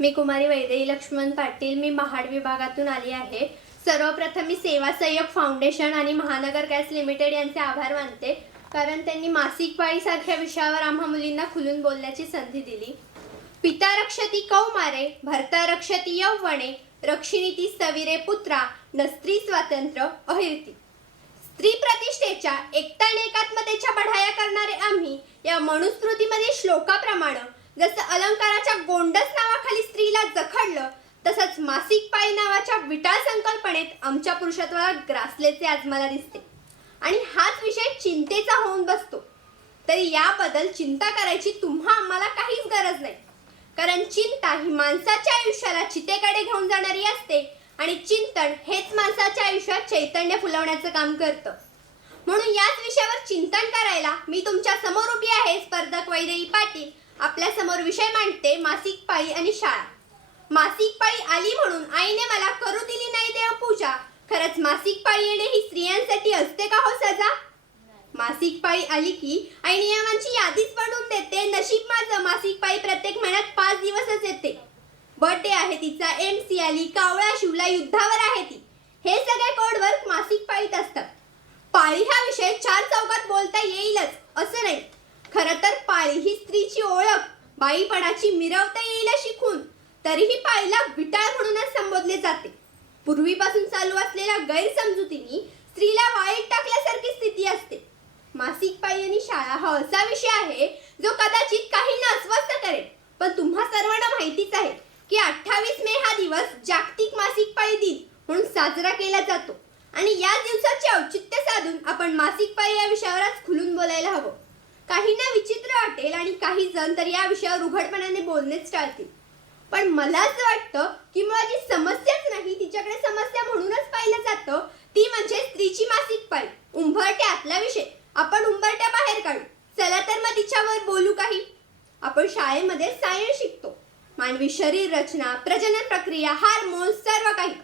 मी कुमारी वैदेही लक्ष्मण पाटील मी महाड विभागातून आली आहे. सर्वप्रथम मी सेवा सहयोग फाउंडेशन आणि महानगर गॅस लिमिटेड यांचे आभार मानते कारण त्यांनी मासिक पाळीसारख्या विषयावर आम्हा मुलींना खुलून बोलण्याची संधी दिली. पिता रक्षती कौमारे भरता रक्षती यौवणे रक्षिणीती सविरे पुत्रा न स्त्री स्वातंत्र्य अहिरती. स्त्री प्रतिष्ठेच्या एकता आणि एकात्मतेच्या बढाया करणारे आम्ही या मनुस्मृतीमध्ये श्लोकाप्रमाणे जसं अलंकाराच्या गोंडस नावाखाली स्त्रीला जखडलं तसंच मासिक पाळी नावाच्या विटाळ संकल्पनेत आमच्या पुरुषत्वाला ग्रासल्याचे आज मला दिसते. आणि हाच विषय चिंतेचा होऊन बसतो. तरी याबद्दल चिंता करायची तुम्हा आम्हाला काहीच गरज नाही. कारण चिंता ही माणसाच्या आयुष्याला चितेकडे घेऊन जाणारी असते आणि चिंतन हेच माणसाच्या आयुष्यात चैतन्य फुलवण्याचं काम करतं. म्हणून याच विषयावर चिंतन करायला मी तुमच्यासमोर उभी आहे स्पर्धक वैदेही पाटील. आपल्यासमोर विषय मांडते मासिक पाळी आणि शाळा. मासिक पाळी आली म्हणून आईने मला करू दिली नाही देव पूजा खरंच मासिक पाळी येणे ही स्त्रियांसाठी असते का हो सजा? मासिक पाळी आली की आई नियमांची यादीच बनवून देते. नशीब माझं मासिक पाळी प्रत्येक महिन्यात पाच दिवसच येते. बर्थडे आहे तिचा एम सी आली कावळा शिवला युद्धावर आहे ती. हे सगळे कोडवर्क मासिक पाळीत असतात. पाळी हा विषय चार चौकात बोलता येईलच असं नाही. खर तर पाळी ही स्त्रीची ओळख बाईपणाची मिरवता येईल शिकून तरीही पाळीला विटाळ म्हणूनच संबोधले जाते. पूर्वीपासून चालू असलेल्या गैरसमजुतीने स्त्रीला वाईट टाकल्यासारखी स्थिती असते. मासिक पाळी आणि शाळा हा असा विषय आहे जो कदाचित काहींना अस्वस्थ करेल. पण तुम्हा सर्वांना माहितीच आहे की अठ्ठावीस मे हा दिवस जागतिक मासिक पाळी दिन म्हणून साजरा केला जातो. आणि या दिवसाचे औचित्य साधून आपण मासिक पाळी या विषयावर आज खुलून बोलायला हवं. काहींना विचित्र वाटेल आणि काही जण तर या विषयावर उघडपणाने बोलणेच टाळतील. पण मला असं वाटतं की मुळात जी समस्याच नाही तिच्याकडे समस्या म्हणूनच पाहिलं जातं ती म्हणजे स्त्रीची मासिक पाळी. उंबरट्यातला विषय. आपण उंबरट्या बाहेर काढू. चला तर मग तिच्यावर बोलू काही. आपण शाळेमध्ये सायन्स शिकतो. मानवी शरीर रचना प्रजनन प्रक्रिया हार्मोन्स सर्व काही.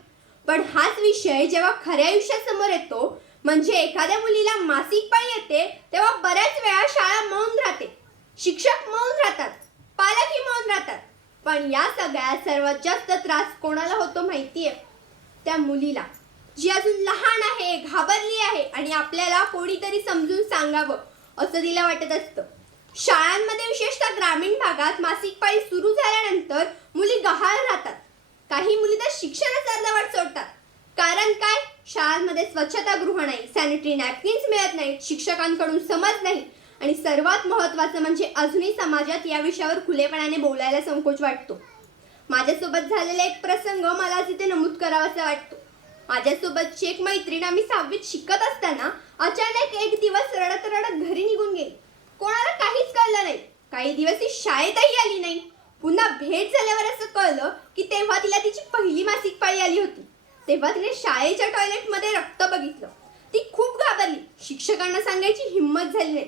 पण हाच विषय जेव्हा खऱ्या आयुष्यासमोर येतो म्हणजे एखाद्या मुलीला मासिक पाळी येते तेव्हा बऱ्याच वेळा शाळा मौन राहते. शिक्षक मौन राहतात पालकही मौन राहतात. पण या सगळ्या सर्वात जास्त त्रास कोणाला होतो माहितीये? त्या मुलीला. जी अजून लहान आहे घाबरली आहे आणि आपल्याला कोणीतरी समजून सांगावं असं तिला वाटत असतं. शाळांमध्ये विशेषतः ग्रामीण भागात मासिक पाळी सुरू झाल्यानंतर मुली गहाळ राहतात. काही मुली तर शिक्षणच अर्धवट सोडतात. कारण काय? शाळांमध्ये स्वच्छतागृह नाही सॅनिटरी नॅपकिन्स मिळत नाहीत शिक्षकांकडून समज नाही. आणि सर्वात महत्त्वाचं म्हणजे अजूनही समाजात या विषयावर खुलेपणाने बोलायला संकोच वाटतो. माझ्यासोबत झालेला एक प्रसंग मला तिथे नमूद करावासा वाटतो. माझ्यासोबतची एक मैत्रीण आम्ही सहावीत शिकत असताना अचानक एक दिवस रडत रडत घरी निघून गेली. कोणाला काहीच कळलं नाही. काही दिवस ती शाळेतही आली नाही. पुन्हा भेट झाल्यावर असं कळलं की तेव्हा तिला तिची पहिली मासिक पाळी आली होती. तेव्हा तिने शाळेच्या टॉयलेटमध्ये रक्त बघितलं. ती खूप घाबरली. शिक्षकांना सांगायची हिंमत झाली नाही.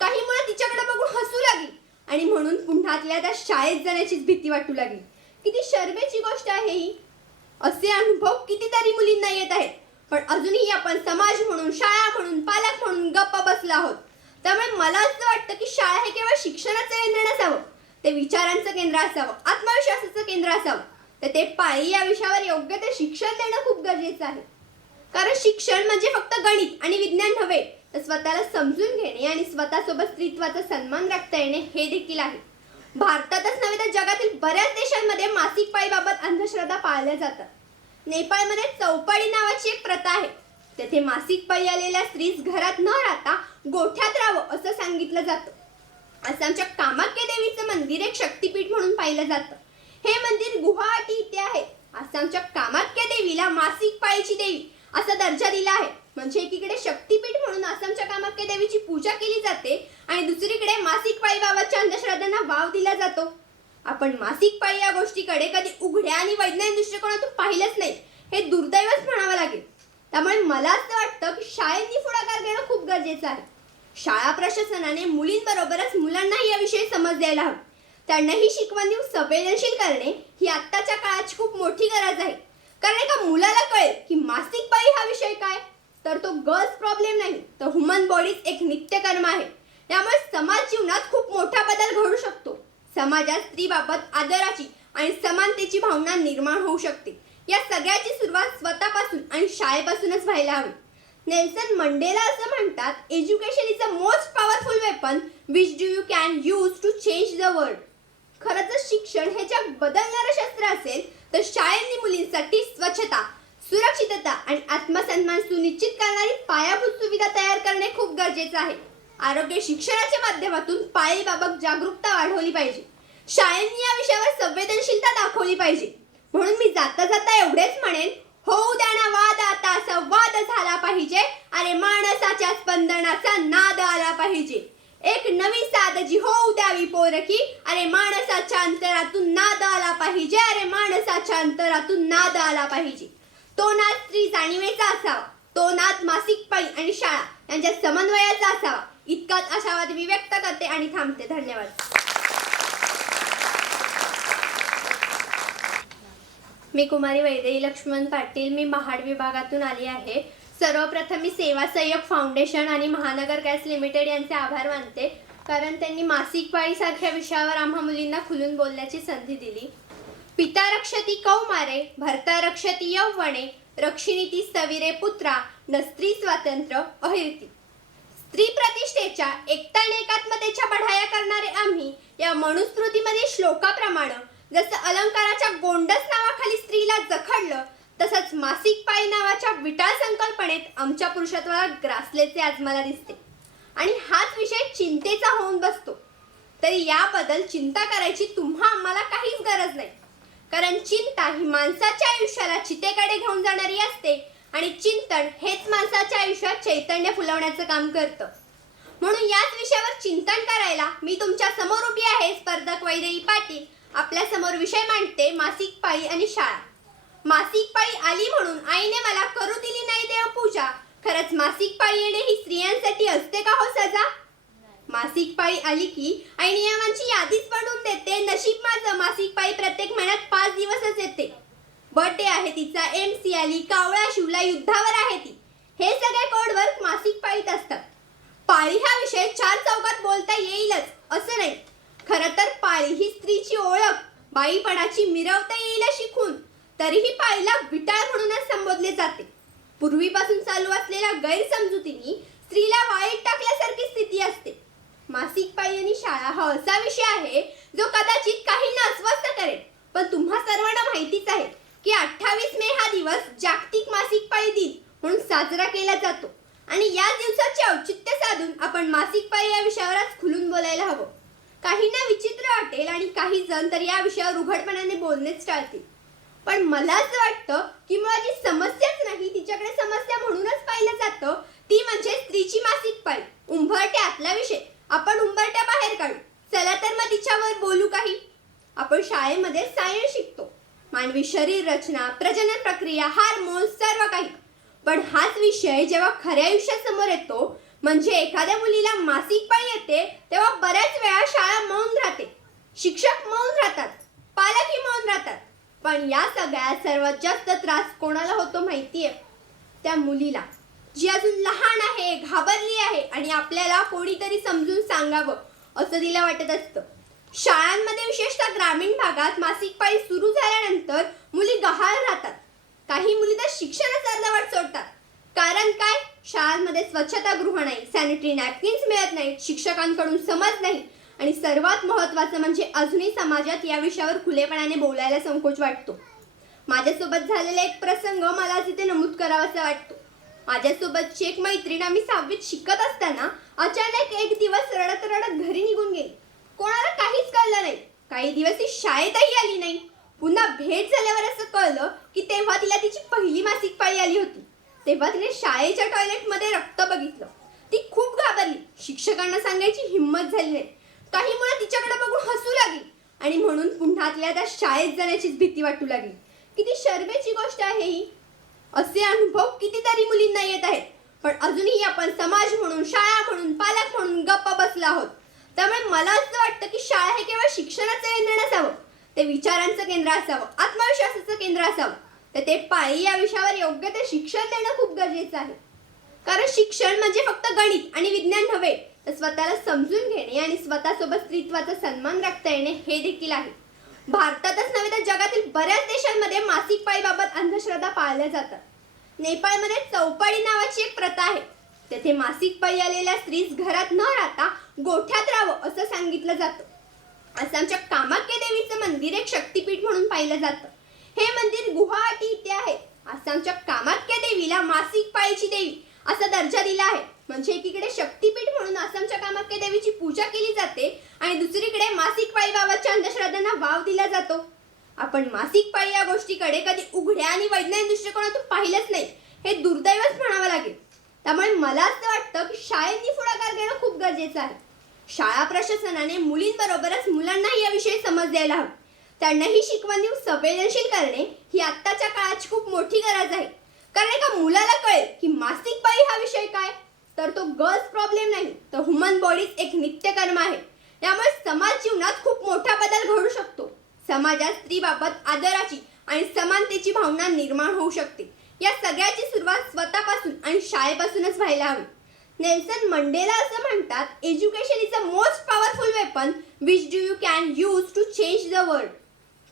काही मुलं तिच्याकडे बघून हसू लागली आणि म्हणून पुन्हा तिला त्या शाळेत जाण्याचीच भीती वाटू लागली. किती शर्मेची गोष्ट आहे ही. असे अनुभव कितीतरी मुलींना येत आहेत. पण अजूनही आपण समाज म्हणून शाळा म्हणून पालक म्हणून गप्प बसलो आहोत. त्यामुळे मला असं वाटतं की शाळा हे केवळ शिक्षणाचं केंद्र नसावं. ते विचारांचं केंद्र असावं. आत्मविश्वासाचं केंद्र असावं. तर ते पाळी या विषयावर योग्य ते शिक्षण देणं खूप गरजेचं आहे. कारण शिक्षण म्हणजे फक्त गणित आणि विज्ञान नव्हे तर स्वतःला समजून घेणे आणि स्वतःसोबत स्त्रीत्वाचा सन्मान राखता येणे हे देखील आहे. भारतातच नव्हे तर जगातील बऱ्याच देशांमध्ये मासिक पाळीबाबत अंधश्रद्धा पाळल्या जातात. नेपाळमध्ये चौपाळी नावाची एक प्रथा आहे. तेथे मासिक पाळी आलेल्या स्त्रीस घरात न राहता गोठ्यात राहावं असं सांगितलं जातं. आसामच्या कामाख्या देवीचं मंदिर एक शक्तीपीठ म्हणून पाहिलं जातं. हे मंदिर गुवाहाटी इथे आहे. आसामच्या कामाख्या देवीला मासिक पाळीची देवी असा दर्जा दिला आहे. म्हणजे एकीकडे शक्तीपीठ म्हणून आसामच्या कामाख्या देवीची पूजा केली जाते आणि दुसरीकडे मासिक पाळी बाबाच्या अंधश्रद्धांना वाव दिला जातो. आपण मासिक पाळी या गोष्टीकडे कधी उघड्या आणि वैज्ञानिक दृष्टिकोनातून पाहिलंच नाही. हे दुर्दैवच म्हणावं लागेल. त्यामुळे मला असं वाटतं की शाळेंनी पुढाकार घेणं खूप गरजेचं आहे. शाळा प्रशासनाने मुलींबरोबरच मुलांनाही याविषयी समज द्यायला हवं. त्यांना ही शिकवण देऊन संवेदनशील करणे ही आत्ताच्या काळाची खूप मोठी गरज आहे. कारण एका मुलाला कळेल की मासिक पाळी हा विषय काय? तर तो गर्ल्स प्रॉब्लेम नाही तर ह्युमन बॉडीज एक नित्यकर्म आहे. त्यामुळे समाज जीवनात खूप मोठा बदल घडू शकतो. समाजात स्त्रीबाबत आदराची आणि समानतेची भावना निर्माण होऊ शकते. या सगळ्याची सुरुवात स्वतःपासून आणि शाळेपासूनच व्हायला हवी. नेल्सन मंडेला असं म्हणतात education is a most powerful weapon which do you can use to change the world खरं तर शिक्षण हे जग बदलणारं शस्त्र असेल तर शाळांनी मुलींसाठी स्वच्छता सुरक्षितता आणि आत्मसन्मान सुनिश्चित करणारी पायाभूत सुविधा तयार करणे खूप गरजेचं आहे. आरोग्य शिक्षणाच्या माध्यमातून पाळीबाबत जागरूकता वाढवली पाहिजे. शाळांनी या विषयावर संवेदनशीलता दाखवली पाहिजे. म्हणून मी जाता जाता एवढेच म्हणेन होऊ द्या ना वाद आता संवाद झाला पाहिजे अरे माणसाच्या स्पंदनाचा नाद आला पाहिजे. एक नवी साधजी होऊ द्यावी पोरकी. अरे माणसाच्या अंतरातून नाद आला पाहिजे. अरे माणसाच्या अंतरातून नाद आला पाहिजे. तो नाद स्त्री जाणीवेचा असावा. तो नाद मासिक पाळी आणि शाळा यांच्या समन्वयाचा असावा. इतकाच आशावाद मी व्यक्त करते आणि थांबते. धन्यवाद. मी कुमारी वैदेही लक्ष्मण पाटील. मी महाड विभागातून आली आहे. सर्वप्रथम मी सेवा सहयोग फाउंडेशन आणि महानगर गॅस लिमिटेड यांचे आभार मानते. कारण त्यांनी मासिक पाळीसारख्या विषयावर आम्हा मुलींना खुलून बोलण्याची संधी दिली. पिता रक्षती कौमारे भरता रक्षती यौवणे रक्षिणी ती सविरे पुत्रा न स्त्री स्वातंत्र्य अहिरती. स्त्री प्रतिष्ठेच्या एकता आणि एकात्मतेच्या बढाया करणारे आम्ही या मनुस्मृतीमध्ये श्लोकाप्रमाणे जसं अलंकाराच्या गोंडस नावाखाली स्त्रीला जखडलं तसंच मासिक पाळी नावाच्या विटाळ संकल्पनेत आमच्या पुरुषत्वाला ग्रासलेचे आज मला दिसते. आणि हाच विषय चिंतेचा होऊन बसतो. तरी याबद्दल चिंता करायची तुम्हा आम्हाला काहीच गरज नाही. कारण चिंता ही माणसाच्या आयुष्याला चितेकडे घेऊन जाणारी असते आणि चिंतन हेच माणसाच्या आयुष्यात चैतन्य फुलवण्याचं काम करतं. म्हणून याच विषयावर चिंतन करायला मी तुमच्यासमोर उभी आहे स्पर्धक वैदेही पाटील. आपल्यासमोर विषय मांडते मासिक पाळी आणि शाळा. मासिक पाळी आली म्हणून आईने मला करू दिली नाही देव पूजा खरंच मासिक पाळी येणे ही स्त्रियांसाठी असते का हो सजा? मासिक पाळी आली की आई नियमांची यादीच बनवून देते. नशीब माझं मासिक पाळी प्रत्येक महिन्यात पाच दिवसच येते. बर्थडे आहे तिचा एम सी आली कावळा शिवला युद्धावर आहे ती. हे सगळे कोडवर्क मासिक पाळीत असतात. पाळी हा विषय चार चौकात बोलता येईलच असं नाही. खरं तर पाळी ही स्त्रीची ओळख बाईपणाची मिरवता येईल शिकून तरीही पाळीला विटाळ म्हणूनच संबोधले जाते. पूर्वीपासून चालू असलेल्या गैरसमजुतीने स्त्रीला वाईट टाकल्यासारखी स्थिती असते. मासिक पाळी आणि शाळा हा असा विषय आहे जो कदाचित काहींना अस्वस्थ करेल. पण तुम्हा सर्वांना माहितीच आहे की अठ्ठावीस मे हा दिवस जागतिक मासिक पाळी दिन म्हणून साजरा केला जातो. आणि या दिवसाचे औचित्य साधून आपण मासिक पाळी या विषयावर आज खुलून बोलायला हवं. काहींना विचित्र वाटेल आणि काही जण तर या विषयावर उघडपणाने बोलणेच टाळतील. पण मला असं वाटतं की मुळात जी समस्याच नाही तिच्याकडे समस्या म्हणूनच पाहिलं जातं. ती म्हणजे स्त्रीची मासिक पाळी उंबरट्या आपला विषय. आपण उंबरट्या बाहेर काढू. चला तर मग तिच्यावर बोलू काही. आपण शाळेमध्ये सायन्स शिकतो. मानवी शरीर रचना प्रजनन प्रक्रिया हार्मोन सर्व काही. पण हाच विषय जेव्हा खऱ्या आयुष्यासमोर येतो म्हणजे एखाद्या मुलीला मासिक पाळी येते तेव्हा बऱ्याच वेळा शाळा मौन राहते. शिक्षक मौन राहतात. पालकही मौन राहतात. पण या सगळ्यात सर्वात जास्त त्रास कोणाला होतो माहितीये? त्या मुलीला. जी अजून लहान आहे घाबरली आहे आणि आपल्याला कोणीतरी समजून सांगावं असं तिला वाटत असतं. शाळांमध्ये विशेषतः ग्रामीण भागात मासिक पाळी सुरू झाल्यानंतर मुली गहाळ राहतात. काही मुली तर शिक्षणच अर्धवट सोडतात. कारण काय? शाळांमध्ये स्वच्छतागृह नाही सॅनिटरी नॅपकिन्स मिळत नाहीत शिक्षकांकडून समज नाही. आणि सर्वात महत्त्वाचं म्हणजे अजूनही समाजात या विषयावर खुलेपणाने बोलायला संकोच वाटतो. माझ्यासोबत झालेला एक प्रसंग मला आज इथे नमूद करावासा वाटतो. माझ्यासोबतची एक मैत्रीण आम्ही सहावीत शिकत असताना अचानक एक दिवस रडत रडत घरी निघून गेली. कोणाला काहीच कळलं नाही. काही दिवस ती शाळेतही आली नाही. पुन्हा भेट झाल्यावर असं कळलं की तेव्हा तिला तिची पहिली मासिक पाळी आली होती. तेव्हा तिने शाळेच्या टॉयलेटमध्ये रक्त बघितलं. ती खूप घाबरली. शिक्षकांना सांगायची हिंमत झाली नाही. काही मुलं तिच्याकडे बघून हसू लागली. आणि म्हणून पुन्हा तिला त्या शाळेत जाण्याचीच भीती वाटू लागली. किती शर्मेची गोष्ट आहे ही. असे अनुभव कितीतरी मुलींना येत आहेत. पण अजूनही आपण समाज म्हणून शाळा म्हणून पालक म्हणून गप्प बसलो आहोत. त्यामुळे मला असं वाटतं की शाळा हे केवळ शिक्षणाचं केंद्र नसावं. ते विचारांचं केंद्र असावं. आत्मविश्वासाचं केंद्र असावं. तर ते पाळी या विषयावर योग्य ते शिक्षण देणं खूप गरजेचं आहे. कारण शिक्षण म्हणजे फक्त गणित आणि विज्ञान नव्हे तर स्वतःला समजून घेणे आणि स्वतःसोबत स्त्रीत्वाचा सन्मान राखता येणे हे देखील आहे. भारतातच नव्हे तर जगातील बऱ्याच देशांमध्ये मासिक पाळीबाबत अंधश्रद्धा पाळल्या जातात. नेपाळमध्ये चौपाडी नावाची एक प्रथा आहे. तेथे मासिक पाळी आलेल्या स्त्रीस घरात न राहता गोठ्यात राहावं असं सांगितलं जातं. आसामच्या कामाख्या देवीचं मंदिर एक शक्तीपीठ म्हणून पाहिलं जातं. हे मंदिर गुवाहाटी इथे आहे. आसामच्या कामाख्या देवीला मासिक पाळीची देवी असा दर्जा दिला आहे. म्हणजे एकीकडे शक्तीपीठ म्हणून आसामच्या कामाख्या देवीची पूजा केली जाते आणि दुसरीकडे मासिक पाळी बाबाच्या अंधश्रद्धांना वाव दिला जातो. आपण मासिक पाळी या गोष्टीकडे कधी उघड्या आणि वैज्ञानिक दृष्टिकोनातून पाहिलंच नाही हे दुर्दैवच म्हणावं लागेल. त्यामुळे मला असं वाटतं की शाळेंनी पुढाकार घेणं खूप गरजेचं आहे. शाळा प्रशासनाने मुलींबरोबरच मुलांनाही याविषयी समज द्यायला हवी. त्यांना ही शिकवण देऊन संवेदनशील करणे ही आत्ताच्या काळाची खूप मोठी गरज आहे. कारण एका मुलाला कळेल की मासिक पाळी हा विषय काय तर तो गर्ल्स प्रॉब्लेम नाही तर ह्युमन बॉडीज एक नित्यकर्म आहे. यामुळे समाज जीवनात खूप मोठा बदल घडू शकतो. समाजात स्त्रीबाबत आदराची आणि समानतेची भावना निर्माण होऊ शकते. या सगळ्याची सुरुवात स्वतःपासून आणि शाळेपासूनच व्हायला हवी. नेल्सन मंडेला असं म्हणतात education is a most powerful weapon which do you can use to change the world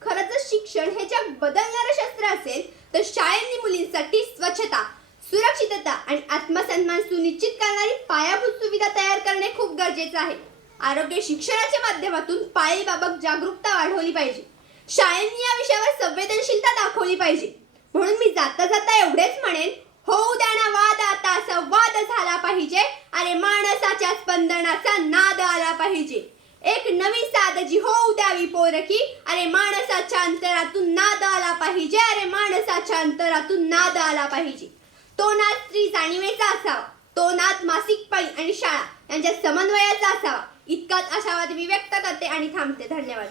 खरं तर शिक्षण हे ज्या बदलणारं शस्त्र असेल तर शाळेंनी मुलींसाठी स्वच्छता सुरक्षितता आणि आत्मसन्मान सुनिश्चित करणारी पायाभूत सुविधा तयार करणे खूप गरजेचं आहे. आरोग्य शिक्षणाच्या माध्यमातून पाळीबाबत जागरूकता वाढवली पाहिजे. शाळेंनी या विषयावर संवेदनशीलता दाखवली पाहिजे. म्हणून मी जाता जाता एवढेच म्हणेन होऊ द्या ना वाद आता संवाद झाला पाहिजे अरे माणसाच्या स्पंदनाचा नाद आला पाहिजे. एक नवी साध जी होऊ द्यावी पोरकी अरे माणसाच्या अंतरातून नाद आला पाहिजे अरे माणसाच्या अंतरातून नाद आला पाहिजे. तो नाद स्त्री जाणीवेचा असावा. तो नाद मासिक पाळी आणि शाळा यांच्या समन्वयाचा असावा. इतकाच आशावाद मी व्यक्त करते आणि थांबते. धन्यवाद.